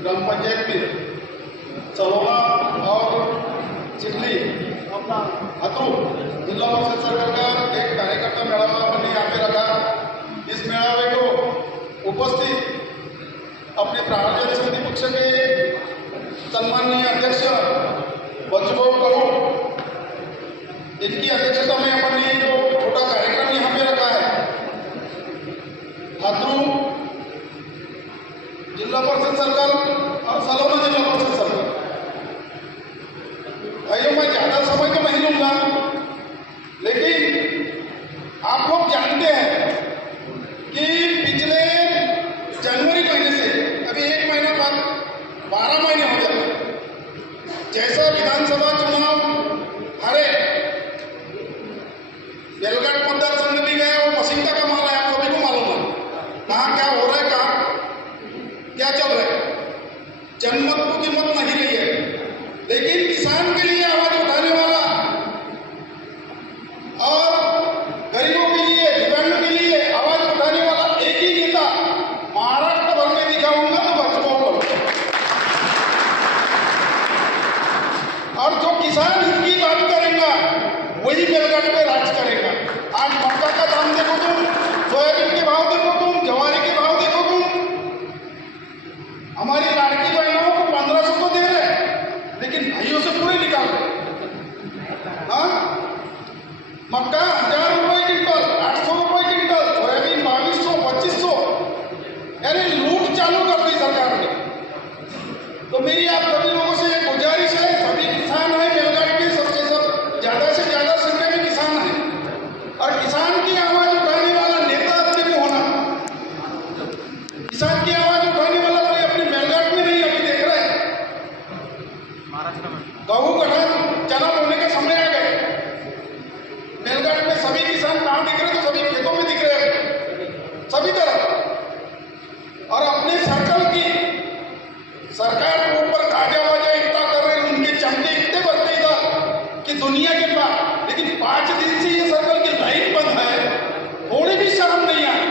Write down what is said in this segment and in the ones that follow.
ग्राम पंचायत में चलोना और चिखली हाथरू जिला परिषद सरकार का एक कार्यकर्ता मेळावा हमने यहाँ पे रखा। इस मेळावे को उपस्थित अपने प्राण जनशक्ति पक्ष के सम्माननीय अध्यक्ष बच्चूभाऊ कौर, इनकी अध्यक्षता में अपन ने जो छोटा कार्यक्रम यहाँ पे रखा है, हाथरू जिला परिषद सर्कल और सलोना जिला परिषद सर्कल। भाइयों, मैं ज्यादा समय तो नहीं लूंगा, लेकिन आप लोग जानते हैं कि पिछले जनवरी महीने से अभी 1 महीना बाद 12 महीने हो जाते, जैसा विधानसभा चुनाव हारे, बेलघाट मतदार संघ भी गया, वो पसीना का माल है, आप सभी को मालूम है कहाँ क्या हो रहा है, कहाँ क्या चल रहा है। जनमत को कीमत नहीं रही है, लेकिन किसान के लिए आवाज उठाने वाला और गरीबों के लिए, दिव्यांगों के लिए आवाज उठाने वाला एक ही नेता महाराष्ट्र भर में दिखाऊंगा तो बच्चों। और जो किसान हित की बात करेगा वही बेलघाट पे राज करेगा। आज मक्का का दाम देखो तुम, सोयाबीन के भाव देखो तुम, जवारी के भाव देखो तुम। हमारी लाड़की बहनों को 1500 तो दे रहे, लेकिन भाइयों से पूरे निकाल रहे। हाँ, मक्का 1000 रुपए क्विंटल, 800 रुपए क्विंटल, सोयाबीन 2200, 2500, यानी लूट चालू कर दी सरकार ने। तो मेरी आप सभी लोगों से एक गुजारिश है, सभी किसान हैं बेलघाट के, सबसे सब ज्यादा से ज्यादा संख्या में किसान हैं, और किसान की आवाज उठाने वाला नेता अपने को होना। किसान की आवाज उठाने वाला कोई अपने बेलघाट में नहीं अभी देख रहे हैं। गहूं कटन चना बोने का समय आ गए, बेलघाट में सभी किसान कहाँ दिख रहे, तो सभी खेतों में दिख रहे हैं सभी तरफ। और अपने सर्कल की सरकार के ऊपर गाजा वाजा इतना कर रहे हैं, उनके चमके इतने बढ़ते इधर कि दुनिया के पास, लेकिन 5 दिन से ये सर्कल की लाइन बंद है। थोड़ी भी शर्म नहीं आई,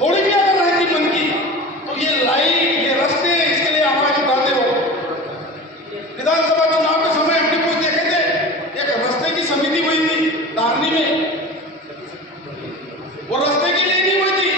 थोड़ी भी अगर रहती मन की तो ये लाइन, ये रास्ते, इसके लिए आवाज उठाते हो। विधानसभा चुनाव के समय हमने कुछ देखे थे, एक रास्ते की समिति हुई थी धारनी में, वो रास्ते के लिए नहीं हुई थी,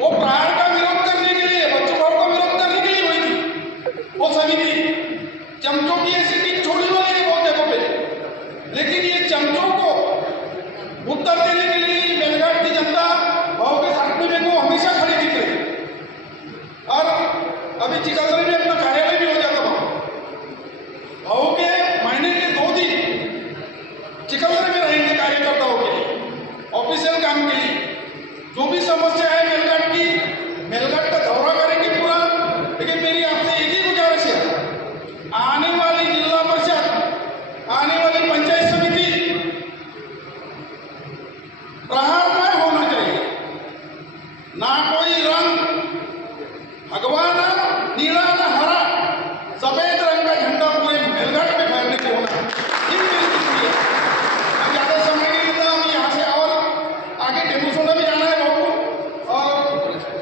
वो प्रहार का विरोध करने के लिए, बच्चों का विरोध करने के लिए हुई थी वो समिति। चमचों की ऐसी टीम छोड़ी वाली है बहुत जगहों पे, लेकिन ये चमचों को उत्तर देने के लिए बेलघाट की जनता भाव के साथ में को हमेशा खड़ी दिख रही। और अभी चिकलदरी में अपना कार्यालय भी हो जाता भाव के महीने के 2 दिन चिकलदरी में रहेंगे कार्यकर्ताओं के लिए, ऑफिशियल काम के लिए। जो भी समस्या है बेलघाट की, बेलघाट का दौरा करेंगे पूरा। लेकिन मेरी आपसे एक ही गुजारिश है, आने वाली जिला परिषद, आने वाली पंचायत समिति प्रहारमय होना चाहिए। ना कोई रंग भगवा, ना नीला, ना हरा, सफेद रंग का झंडा पूरे बेलघाट में फहरने को होना। ज्यादा समय नहीं लेता, हम यहाँ से और आगे टेम्पू सोना भी जाना है लोगों को, और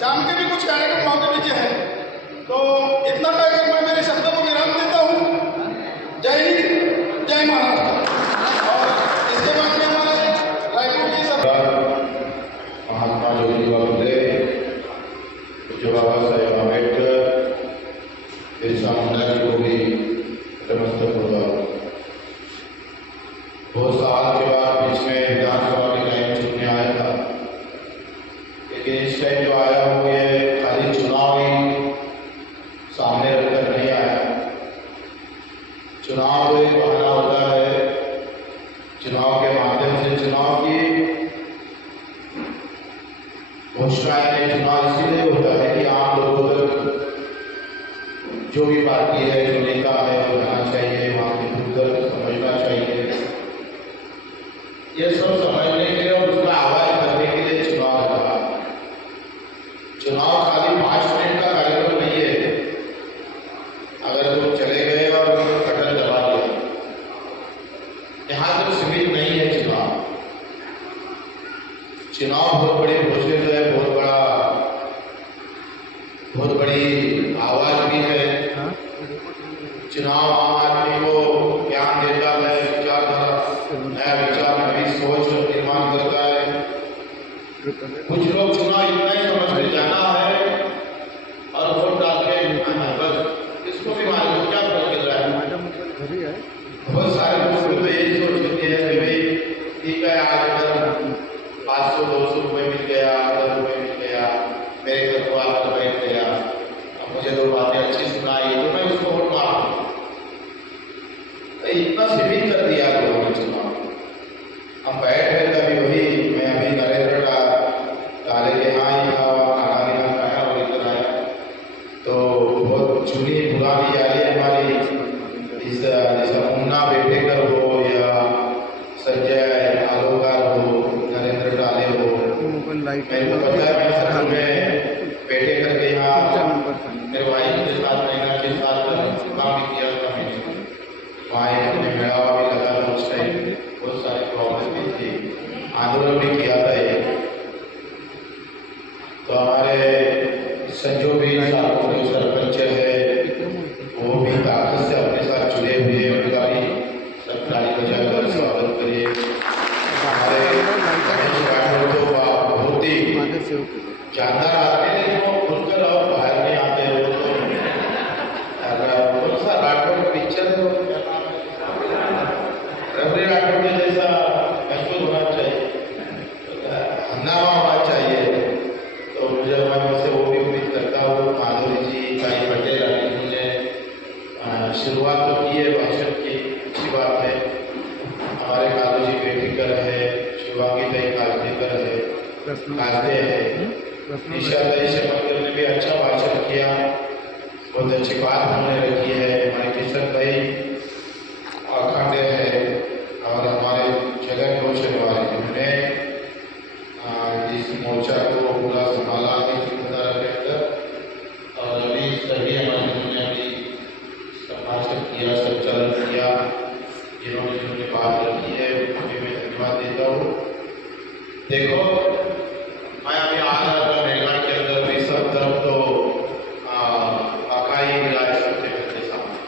शाम के भी कुछ कार्यक्रम वहां के पीछे है। तो इतना कहकर मैं मेरे शब्दों को विराम देता हूँ। जय हिंद, जय महाराष्ट्र। और इसके बाद में हमारे रायपुर की सब महात्मा ज्योतिबा फुले, जो बाबा साहेब आम्बेडकर, बिरसा मुंडा जी को भी नमस्ते होगा। बहुत साल के बाद बीच में विधानसभा के टाइम चुनने आया था, लेकिन इस टाइम जो आया वो ये खाली चुनाव ही सामने रखकर नहीं आया। चुनाव एक बहाना होता है, चुनाव के माध्यम से चुनाव की घोषणाएं, चुनाव इसीलिए होता है कि आम लोगों तक जो भी पार्टी है, जो नेता है, वो जाना चाहिए, वहाँ की दुख दर्द समझना चाहिए। ये सब समझने के लिए और उसका आवाज करने के लिए चुनाव रखा। चुनाव खाली 5 मिनट का कार्यक्रम नहीं है। अगर लोग चले गए और बटन दबा दिया, यहाँ तक सीमित नहीं है चुनाव। चुनाव बहुत बड़ी प्रोसेस है, बहुत बड़ी बड़ी आवाज भी है। चुनाव आम आदमी को ज्ञान देता है, विचारधारा, नया विचार, नई सोच निर्माण करता है। कुछ लोग चुनाव इतना ही समझते जाना है और वोट डाल के आना है, बस इसको भी मालूम क्या फर्क गिर रहा है। बहुत सारे लोग तो यही सोच लेते हैं कि भाई ठीक है, आज अगर 500-200 रुपये मिल गया, 1000 रुपये मिल गया, मेरे घर को आकर बैठ गया, अब मुझे दो बातें अच्छी सुनाई तो मैं उसको वोट मार दूं। इतना सीमित कर दिया लोगों ने चुनाव। हम बैठ गए कभी वही, मैं अभी नरेंद्र का काले के यहाँ ही था, खाना पीना खाया और इधर आया तो बहुत चुनी पुरानी यादें हमारी इस जैसा मुन्ना बेटेकर हो या संजय आलोकार हो, नरेंद्र टाले हो, मेरे को पता है मैं सर में बेटेकर के यहाँ मेरे भाई के साथ महीना के साथ काम भी किया था। मैंने वहाँ अपने मेला भी लगा था उस टाइम, बहुत सारी प्रॉब्लम भी थी, आंदोलन भी किया था ये। तो हमारे संजो भी साहब जो सरपंच है वो भी ताकत से अपने साथ जुड़े हुए हैं, उनका भी सब ताली बजाकर स्वागत करिए। हमारे तो बहुत ही जानदार आते हैं, लेकिन वो खुलकर और बाहर नहीं आते। वो तो कौन सा राठौड़ पिक्चर तो रबरी राठौड़ के जैसा महसूस होना चाहिए, हंगामा होना चाहिए। तो मुझे मैं उनसे वो भी उम्मीद करता हूँ। माधुरी जी, भाई पटेल अभी मुझे शुरुआत तो की है भाषण की, अच्छी बात है। हमारे कालू जी बेटिकर है, शिवांगी दई काजदेकर है, काजदे है, ईशा दई शमकर ने भी अच्छा भाषण किया, बहुत अच्छी बात हमने रखी है। हमारे किशन भाई अखंड है और हमारे जगन रोशन वाले जिन्होंने इस मोर्चा को पूरा संभाला है जिम्मेदार के अंदर, और अभी सभी हमारे जिन्होंने अभी संभाषण किया, संचालन किया, जिन्होंने बात रखी है उन्हें मैं धन्यवाद देता हूँ। देखो मैं अभी आ रहा था मेलघाट के अंदर भी सब तरफ तो मकाई मिला है सबके घर के सामने,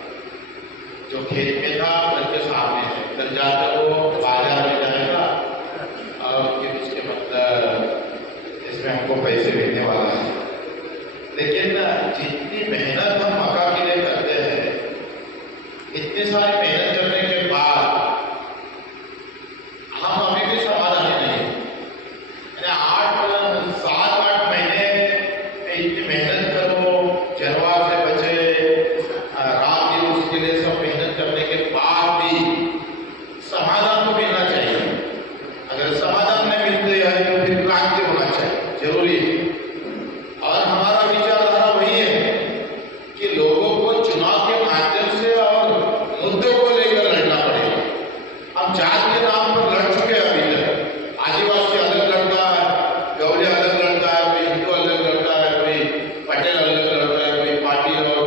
जो खेत में था घर के सामने है, घर जाकर वो बाजार में जाएगा और फिर उसके मतलब इसमें हमको पैसे मिलने वाला है। लेकिन जितनी मेहनत हम मक्का के लिए करते हैं, इतनी सारी मेहनत करने के बाद हम अभी भी समाधानी नहीं है। 7-8 महीने इतनी मेहनत करो, जलवा से बचे, रात दिन उसके लिए सब मेहनत करने के बाद भी समाधान तो मिलना चाहिए। अगर समाधान नहीं मिलते हैं तो फिर क्रांति होना चाहिए, जरूरी है। और हमारा विचारधारा वही है कि लोगों को चुनाव के माध्यम से और मुद्दों को लेकर लड़ना पड़ेगा। हम जात के नाम पर लड़ चुके हैं अभी तक, आदिवासी अलग लड़ता है, गौरे अलग लड़ता है, कोई हिंदू अलग लड़ता है, कोई पटेल अलग लड़ता है, कोई पाटिल और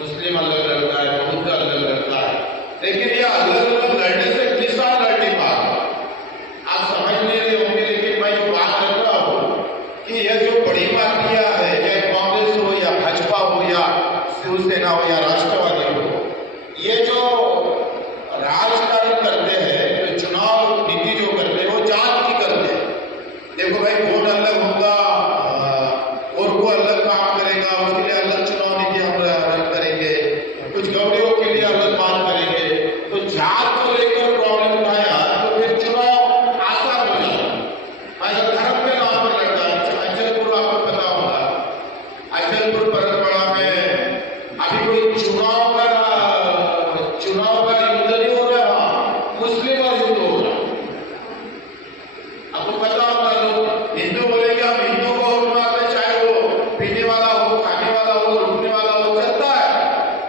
मुस्लिम अलग लड़ता है, बौद्ध अलग लड़ता है। लेकिन ये अलग अलग लड़ने से किसान लड़ नहीं पा रहा, आप समझ नहीं रहे होंगे। लेकिन मैं जो बात कर रहा हूँ कि ये जो बड़ी पार्टियां है, चाहे कांग्रेस हो या भाजपा हो या शिवसेना हो या राष्ट्रवादी हो, ये जो राजकारण करते हैं, जो चुनाव नीति जो करते हैं, वो जात की करते हैं। देखो भाई, वोट अलग होगा और वो अलग काम करेगा, उसके लिए अलग चुनाव नीति हम करेंगे, कुछ गौड़ियों के लिए अलग बात करेंगे। तो जात को लेकर प्रॉब्लम उठाया तो फिर चुनाव आसान हो जाएगा। अगर धर्म के नाम पर लड़ता है, अचलपुर आपको पता होगा, अचलपुर परगपड़ा में अभी कोई चुनाव का युद्ध नहीं हो रहा, वहां मुस्लिम और हिंदू हो रहा। आपको पता होगा, लोग हिंदू बोलेंगे हम हिंदू को वोट मारते, चाहे वो पीने वाला हो, खाने वाला हो, रुकने वाला हो, चलता है।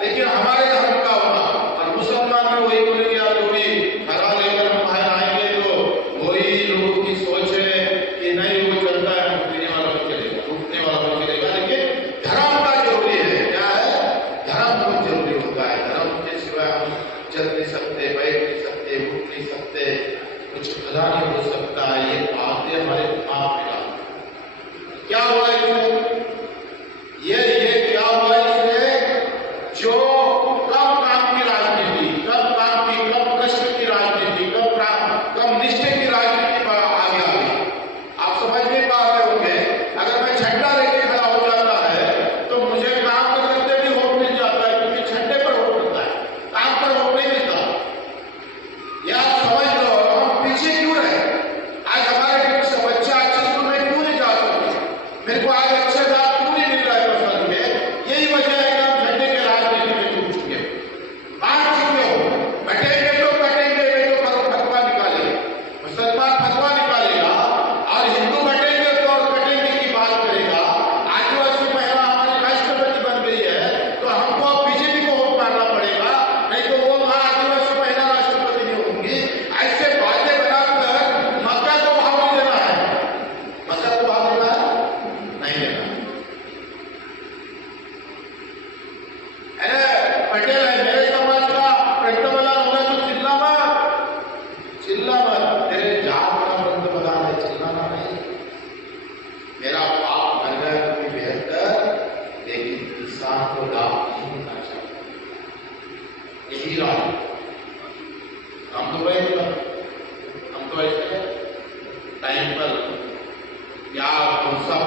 लेकिन हमारे धर्म का होना, और मुसलमान भी वही बोलेंगे, आप जो भी हरा लेकर हम बाहर आएंगे तो वही लोगों की सोच है कि नहीं वो चलता है, पीने वाला भी चलेगा, रुकने वाला भी चलेगा। लेकिन धर्म का जरूरी है, क्या है, धर्म बहुत जरूरी पटेल है, मेरे समाज का पंतप्रधान होगा तो चिल्ला मत, चिल्ला मत। तेरे जात का पंतप्रधान है, चिल्लाना नहीं। मेरा बाप मर गया तो भी बेहतर, लेकिन किसान को लाभ नहीं होना चाहिए। यही राज हम तो भाई, हम तो ऐसे टाइम पर या गुस्सा